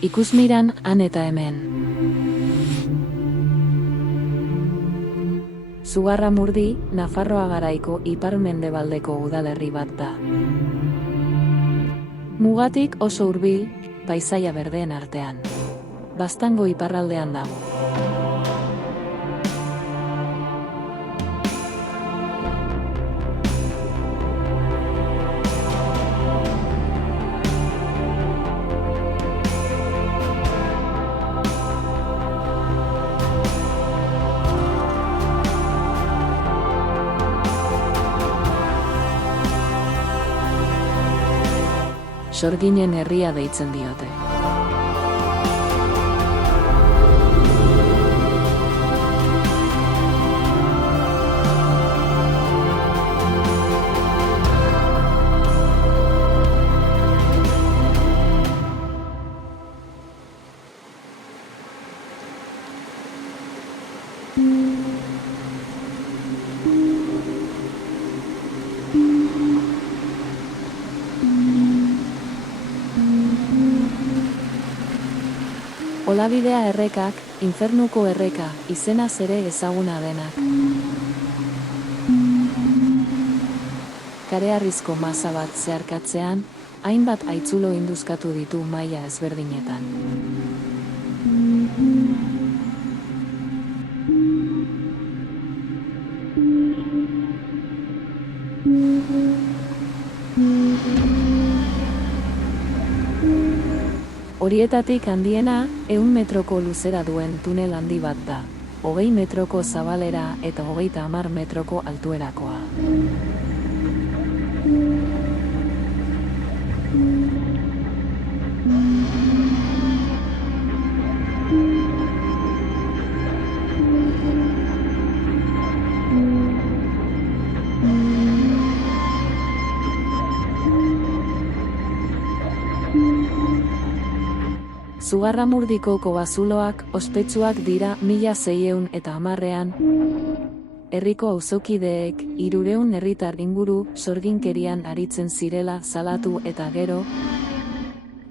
Ikusmiran, han eta hemen. Zugarramurdi, Nafarroa garaiko ipar-mendebaldeko udalerri bat da. Mugatik oso hurbil, paisaia berdeen artean. Baztango iparraldean dago. Sorginen herria deitzen diote. Olabidea errekak, infernuko erreka, izenaz ere ezaguna denak. Kareharrizko masa bat zeharkatzean, hainbat haitzulo induzkatu ditu maila ezberdinetan. Horietatik handiena, 100 metroko luzera duen tunel handi bat da, 20 metroko zabalera eta 30 metroko altuerakoa. Zugarramurdiko kobazuloak ospetsuak dira 1610ean, herriko auzokideek 300 herritar inguru sorginkerian aritzen zirela salatu eta gero,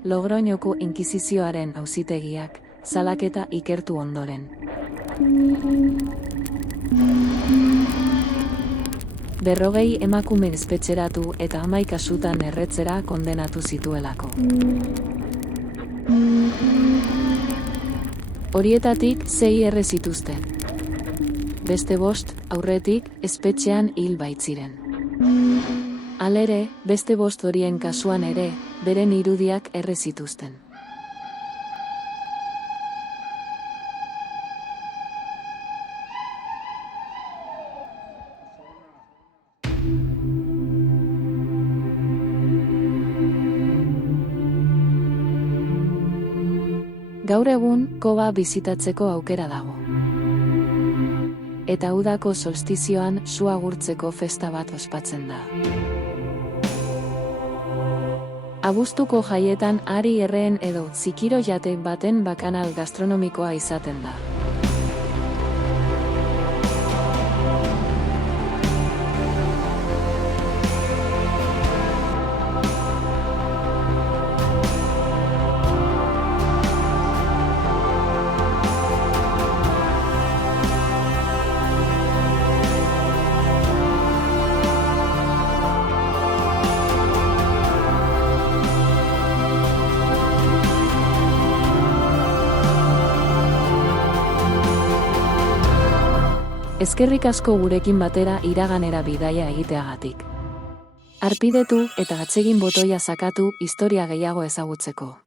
Logroñoko Inkisizioaren auzitegiak salaketa ikertu ondoren. Berrogei emakume espetxeratu eta 11 kasutan erretzera kondenatu zituelako. Horietatik 6 erre zituzten. Beste 5 aurretik espetxean hil baitziren. Halere, beste 5 horien kasuan ere, beren irudiak erre zituzten. Gaur egun, koba bizitatzeko aukera dago. Eta udako solstizioan sua agurtzeko festa bat ospatzen da. Abuztuko jaietan ari erreen edo zikiro jate baten bakanal gastronomikoa izaten da. Eskerrik asko gurekin batera iraganera bidaia egiteagatik. Harpidetu eta atsegin botoia sakatu historia gehiago ezagutzeko.